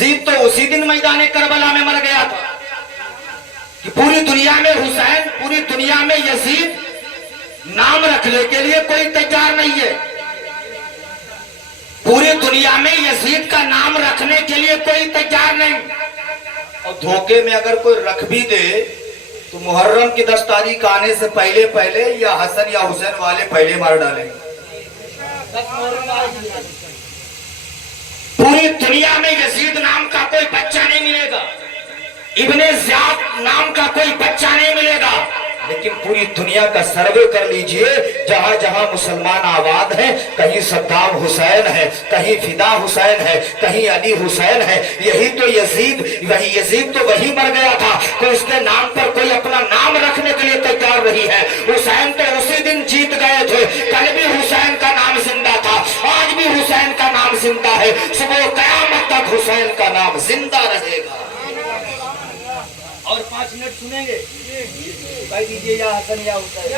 Yazid तो उसी दिन मैदान करबला में मर गया था कि पूरी दुनिया में हुसैन, पूरी दुनिया में यजीद नाम रखने के लिए कोई तैयार नहीं है। पूरी दुनिया में यजीद का नाम रखने के लिए कोई तैयार नहीं। और धोखे में अगर कोई रख भी दे तो मुहर्रम की 10 तारीख आने से पहले पहले या हसन या हुसैन वाले पहले मार डालेंगे। पूरी दुनिया में यजीद नाम का कोई बच्चा नहीं मिलेगा, इब्ने ज़ियाद नाम का कोई बच्चा नहीं मिलेगा। लेकिन पूरी दुनिया का सर्वे कर लीजिए, जहां जहां मुसलमान आबाद है, कहीं सद्दाम हुसैन है, कहीं फिदा हुसैन है, कहीं अली हुसैन है। यही तो यजीद, वही यजीद तो वही मर गया था तो उसके नाम पर कोई अपना नाम रखने के लिए तैयार नहीं है। हुसैन तो उसी दिन जीत गए थे, कल भी हुसैन का नाम जिंदा था, आज भी हुसैन का नाम जिंदा है, सुबह कयामत तक हुसैन का नाम जिंदा रहेगा। और 5 मिनट सुनेंगे, कह दीजिए या हसन या हुसैन।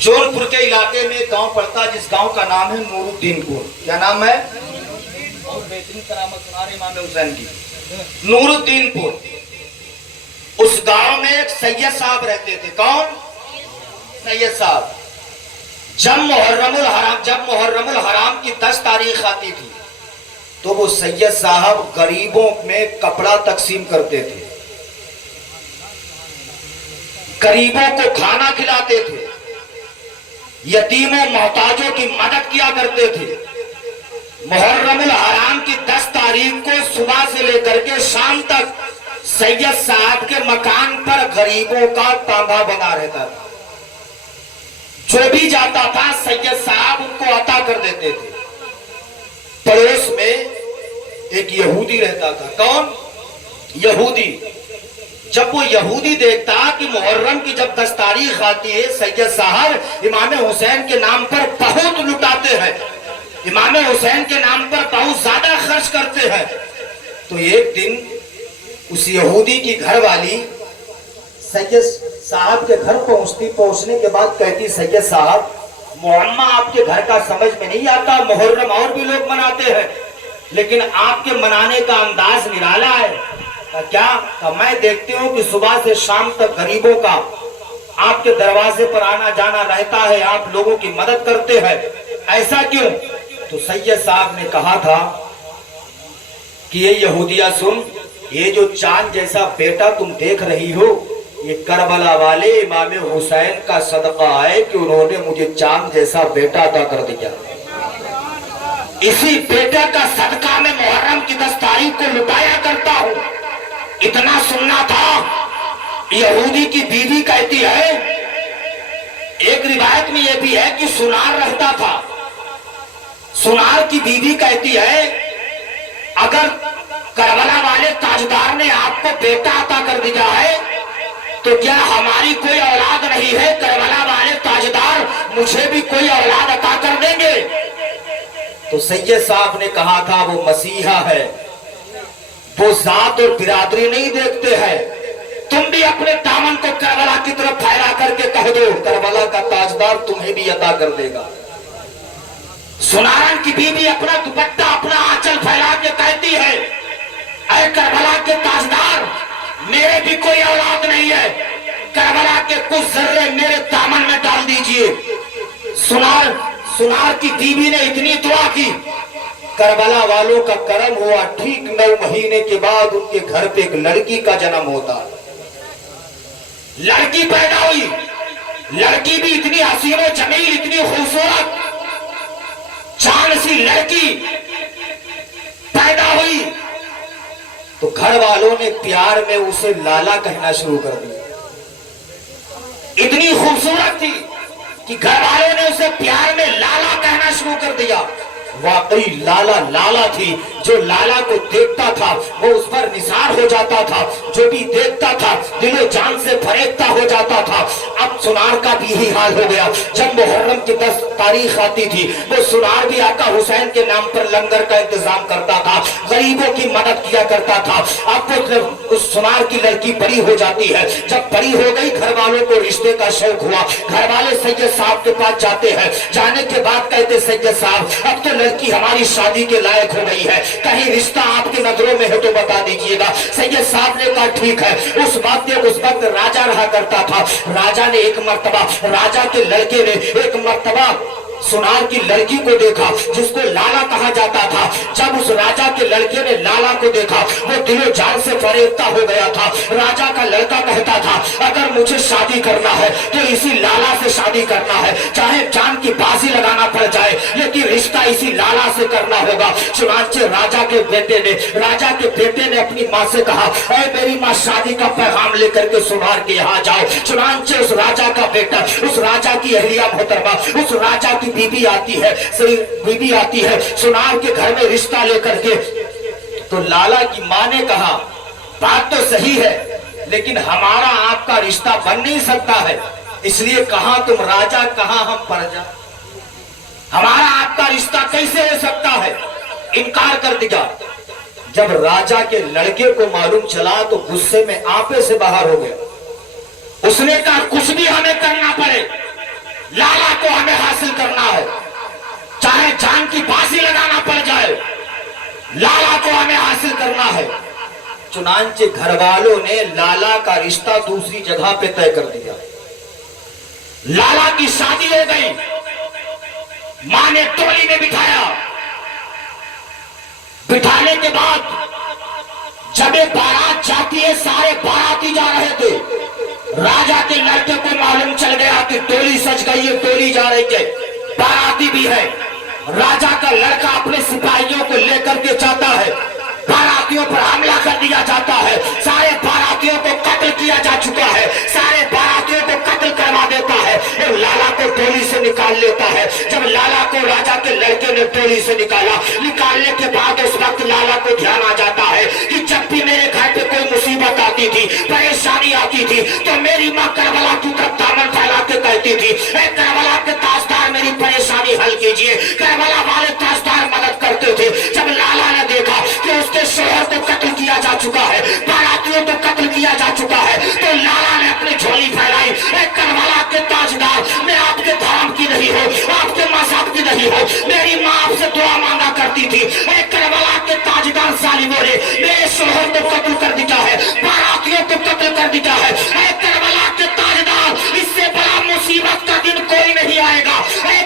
जौनपुर के इलाके में गांव पड़ता जिस गांव का नाम है नूरुद्दीनपुर। क्या नाम है? और बेहतरीन करामत सुना रहे इमाम हुसैन की, नूरुद्दीनपुर। उस गांव में एक सैयद साहब रहते थे। कौन? सैयद साहब। जब मुहर्रमुल हराम की 10 तारीख आती थी तो वो सैयद साहब गरीबों में कपड़ा तकसीम करते थे, गरीबों को खाना खिलाते थे, यतीमों मोहताजों की मदद किया करते थे। मुहर्रमुल हराम की 10 तारीख को सुबह से लेकर के शाम तक सैयद साहब के मकान पर गरीबों का तांबा बना रहता था। जो भी जाता था सैयद साहब उनको अता कर देते थे। पड़ोस में एक यहूदी रहता था। कौन? यहूदी। जब वो यहूदी देखता कि मुहर्रम की जब 10 तारीख आती है, सैयद साहब इमाम हुसैन के नाम पर बहुत लुटाते हैं, इमाम हुसैन के नाम पर बहुत ज्यादा खर्च करते हैं, तो एक दिन उस यहूदी की घरवाली सैयद साहब के घर पहुंचने के बाद कहती, सैयद साहब मुअम्मा आपके घर का समझ में नहीं आता, मुहर्रम और भी लोग मनाते हैं लेकिन आपके मनाने का अंदाज निराला है। क्या? मैं देखती हूँ कि सुबह से शाम तक गरीबों का आपके दरवाजे पर आना जाना रहता है, आप लोगों की मदद करते हैं, ऐसा क्यों? तो सैयद साहब ने कहा था कि ये यहूदिया सुन, ये जो चांद जैसा बेटा तुम देख रही हो, ये करबला वाले इमाम हुसैन का सदका है कि उन्होंने मुझे चांद जैसा बेटा अता कर दिया। इसी बेटे का सदका में मुहर्रम की 10 तारीख को लुटाया करता हूं। इतना सुनना था। यहूदी की बीवी कहती है, एक रिवायत में यह भी है कि सुनार रहता था, सुनार की बीवी कहती है, अगर करबला वाले ताजदार ने आपको बेटा अता कर दिया है तो क्या हमारी कोई औलाद नहीं है? करबला वाले ताजदार मुझे भी कोई औलाद अता कर देंगे? तो सैयद साहब ने कहा था, वो मसीहा है, वो जात और बिरादरी नहीं देखते हैं। तुम भी अपने दामन को करबला की तरफ फैला करके कह दो, करबला का ताजदार तुम्हें भी अता कर देगा। सुनारन की बीवी अपना दुपट्टा, अपना आंचल फैला के कहती है, ऐ करबला के ताजदार, मेरे भी कोई औलाद नहीं है, करबला के कुछ जर्रे मेरे दामन में डाल दीजिए। सुनार की बीवी ने इतनी दुआ की, करबला वालों का करम हुआ। ठीक 9 महीने के बाद उनके घर पे एक लड़की का जन्म होता, लड़की पैदा हुई। लड़की भी इतनी हसीन और जमील, इतनी खूबसूरत, चांद सी लड़की पैदा हुई तो घर वालों ने प्यार में उसे लाला कहना शुरू कर दिया। इतनी खूबसूरत थी कि घर वालों ने उसे प्यार में लाला कहना शुरू कर दिया। वाकई लाला लाला थी, जो लाला को देखता था वो उस पर निसार हो जाता था, जो भी देखता था दिलो जान से फरेकता हो जाता था। अब सुनार का भी यही हाल हो गया। जब मुहर्रम की 10 तारीख आती थी, वो सुनार भी आका हुसैन के नाम पर लंगर का इंतजाम करता था, गरीबों की मदद किया करता था। अब उस सुनार की लड़की बड़ी हो जाती है। जब बड़ी हो गई, घर वालों को रिश्ते का शौक हुआ। घर वाले सैयद साहब के पास जाते हैं, जाने के बाद कहते, सैयद साहब अब तो लड़की हमारी शादी के लायक हो गई है, कहीं रिश्ता आपकी नजरों में है तो बता दीजिएगा। सैयद साहब ने कहा ठीक है। उस वक्त राजा रहा करता था। राजा ने एक मर्तबा, राजा के लड़के ने एक मर्तबा सुनार की लड़की को देखा जिसको लाला कहा जाता था। जब उस राजा के लड़के ने लाला को देखा वो दिलो जान से फरेबता हो गया था। राजा का लड़का कहता था अगर मुझे शादी करना है तो इसी लाला से शादी करना है, चाहे जान की बाजी लगाना पड़ जाए, लेकिन रिश्ता इसी लाला से करना होगा। चुनांचे राजा के बेटे ने अपनी माँ से कहा ऐ मेरी माँ सुनार का पैगाम लेकर के सुनार के यहाँ जाओ। चुनांचे उस राजा का बेटा, उस राजा की अहलिया मोहतरमा, उस राजा की बीबी आती है सुनार के घर में रिश्ता लेकर के। तो लाला की माँ ने कहा बात तो सही है लेकिन हमारा आपका रिश्ता बन नहीं सकता है, इसलिए कहा तुम राजा कहा हम प्रजा, हमारा आपका रिश्ता कैसे हो सकता है, इनकार कर दिया। जब राजा के लड़के को मालूम चला तो गुस्से में आपे से बाहर हो गया। उसने कहा कुछ भी हमें करना पड़े, लाला को हमें हासिल करना है, चाहे जान की बाजी लगाना पड़ जाए, लाला को हमें हासिल करना है। चुनांचे घर वालों ने लाला का रिश्ता दूसरी जगह पे तय कर दिया। लाला की शादी हो गई, मां ने टोली में बिठाया। बिठाने के बाद जब एक बारात जाती है, सारे बाराती जा रहे थे। राजा के लड़के को मालूम चल गया कि टोली सज गई है, टोली जा रही है, बाराती भी है। राजा का लड़का अपने सिपाहियों को लेकर के जाता है, बारातियों पर हमला कर दिया जाता है, सारे बारातियों को कत्ल किया जा चुका है, सारे बारातियों को कत्ल करवा देता है और लाला को टोली से निकाल लेता है। जब लाला को राजा के लड़के ने टोली से निकालने के बाद उस वक्त लाला को ध्यान आ जाता है कि जब भी मेरे घर पे कोई मुसीबत आती थी, परेशानी आती थी, तो मेरी माँ करबला की तरफ दामन फैला के कहती थी करबला के ताजदार मेरी परेशानी हल कीजिए, करबला वाले ताजदार मदद करते थे। जब लाला ने देखा कि उसके शोहर को कत्ल किया जा चुका है, बारातियों को कत्ल किया जा चुका है, तो लाला ने अपनी झोली फैलाई, करबला के ताजदार मैं आपके धर्म की नहीं हो, आपके मजहब की नहीं हो, मेरी माँ आपसे दुआ मांगा करती थी, करबला के ताजदार सालिमों ने मेरे शोहर को कत्ल कर दिया है, बारातियों को कत्ल कर दिया है, करबला के ताजदार इससे बड़ा मुसीबत का दिन कोई नहीं आएगा,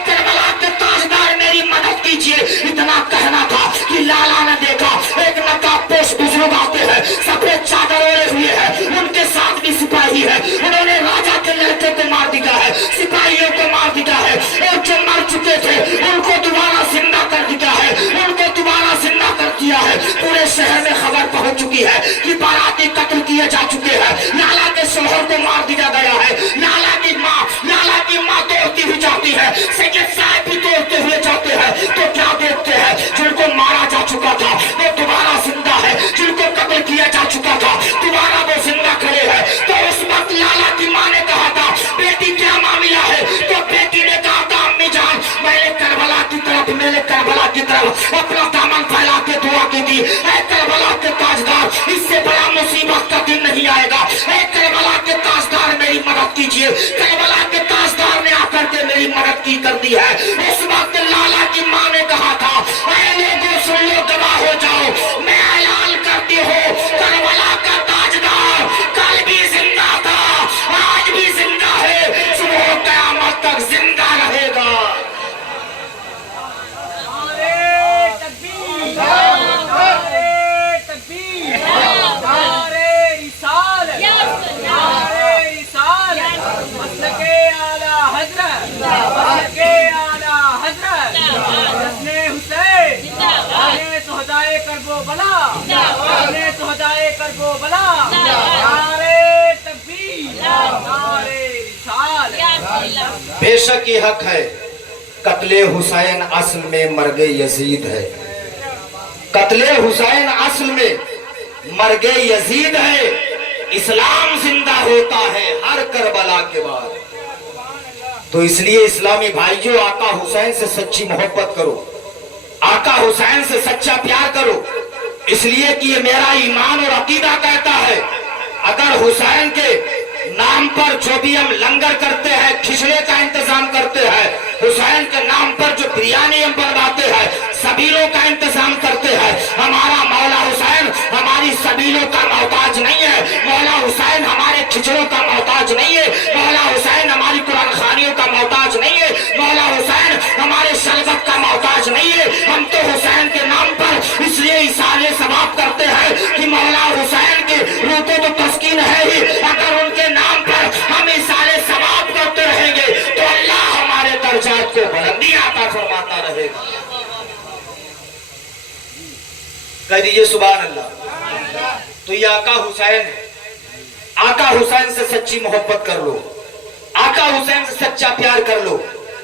करबला के ताजदार मेरी मदद कीजिए। इतना कहना था कि लाला ने देखा एक नकाबपोश बुजुर्ग आते हैं, सफेद चादर ओढ़े हुए हैं, उनके साथ भी सिपाही है, उन्होंने राजा के लड़के को मार दिया है, सिपाहियों को मार दिया है, और जो मर चुके थे उनको दोबारा जिंदा कर दिया है, उनको दोबारा जिंदा कर दिया है। पूरे शहर में खबर पहुंच चुकी है कि बाराती कत्ल किए जा चुके हैं, लाला के शोहर को मार दिया गया है। लाला की माँ दौड़ती हुई जाती है, सैयद साहब भी दौड़ते हुए जाते हैं, तो क्या देखते हैं जिनको मारा जा चुका था वो दोबारा जिंदा है, जिनको कत्ल किया जा चुका था दोबारा वो जिंदा खड़े हैं। तो उस वक्त लाला की माँ ने कहा था बेटी क्या मामला है, तो बेटी ने कहा था अम्मी जान मैंने करबला की तरफ अपना दामन फैला के दुआ की थी, करबला के ताजदार इससे बड़ा मुसीबत का दिन नहीं आएगा, करबला के ताजदार मेरी मदद कीजिए। करबला के ताजदार ने आकर के मेरी मदद की कर दी है। उस वक्त लाला की माँ ने कहा था लोगों सुन लो, गवाह हो जाओ, मैं ऐलान करती हूँ करबला का ताजदार कल भी जिंदा था, आज भी जिंदा है, सुबह क़यामत तक जिंदा रहेगा। बेशक ये हक है, कत्ले हुसैन असल में मर्गे यजीद है, कत्ले हुसैन असल में मर्गे यजीद है। इस्लाम जिंदा होता है हर करबला के बाद। तो इसलिए इस्लामी भाइयों आका हुसैन से सच्ची मोहब्बत करो, आका हुसैन से सच्चा प्यार करो, इसलिए कि ये मेरा ईमान और अकीदा कहता है अगर हुसैन के नाम पर जो भी हम लंगर करते हैं, खिचड़े का इंतजाम करते हैं, हुसैन के नाम पर जो बिरयानी हम बनवाते हैं, सबीलों का इंतजाम करते हैं, हमारा मौला हुसैन हमारी सबीलों का मोहताज नहीं है। मौला हुसैन हमारे खिचड़ों का मोहताज नहीं है। मौला हुसैन हमारी कुरान खानियों का मोहताज नहीं है। मौला हुसैन हमारे शरबत का मोहताज नहीं है। हम तो हुसैन के नाम पर इसलिए इसाले सवाब करते हैं कि मौला हुसैन की रूह तो तस्कीन है ही। अगर उनके नाम पर हम इसाले सवाब करते रहेंगे तो अल्लाह हमारे दर्जात को बुलंदी अता फरमाता रहेगा। कह दीजिए सुभान अल्लाह। तो ये आका हुसैन है। आका हुसैन से सच्ची मोहब्बत कर लो, आका हुसैन से सच्चा प्यार कर लो,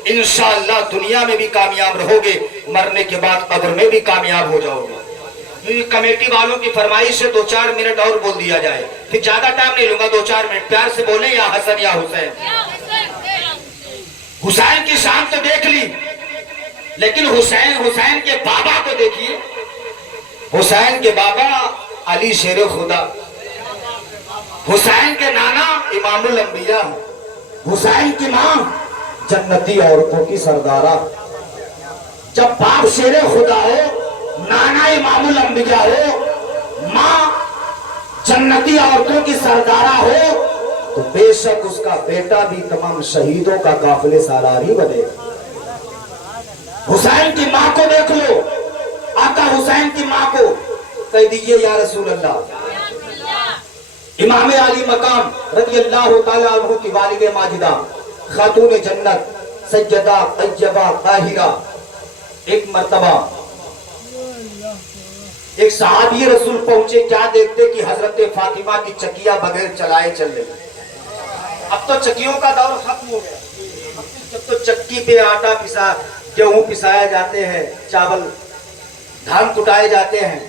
इंशाअल्लाह दुनिया में भी कामयाब रहोगे, मरने के बाद कब्र में भी कामयाब हो जाओगे। कमेटी वालों की फरमाइश है 2-4 मिनट और बोल दिया जाए, फिर ज्यादा टाइम नहीं लूंगा, 2-4 मिनट प्यार से बोले या हसन या हुसैन। हुसैन की शान तो देख ली, लेकिन हुसैन के बाबा को देखिए। हुसैन के बाबा अली शेर खुदा, हुसैन के नाना इमामुल अंबिया, हुसैन की मां जन्नती औरतों की सरदारा। जब बाप शेर खुदा हो, नाना इमामुल अंबिया हो, मां जन्नती औरतों की सरदारा हो, तो बेशक उसका बेटा भी तमाम शहीदों का काफिले सालारी बनेगा। हुसैन की मां को देख लो, आका हुसैन की मां को कह दीजिए या रसूल अल्लाह। इमाम अली मकाम रज़ी अल्लाह तआला अन्हु की वालिद माजिदा, खातून जन्नत, सज्जदा, तय्यबा, ताहिरा। एक मर्तबा एक सहाबी रसूल पहुंचे, क्या देखते कि हजरत फातिमा की चकिया बगैर चलाए चल रही। अब तो चक्कियों का दौर खत्म हो गया। जब तो चक्की पे आटा पिसा, गेहूं पिसाया जाते हैं, चावल धान कुटाए जाते हैं,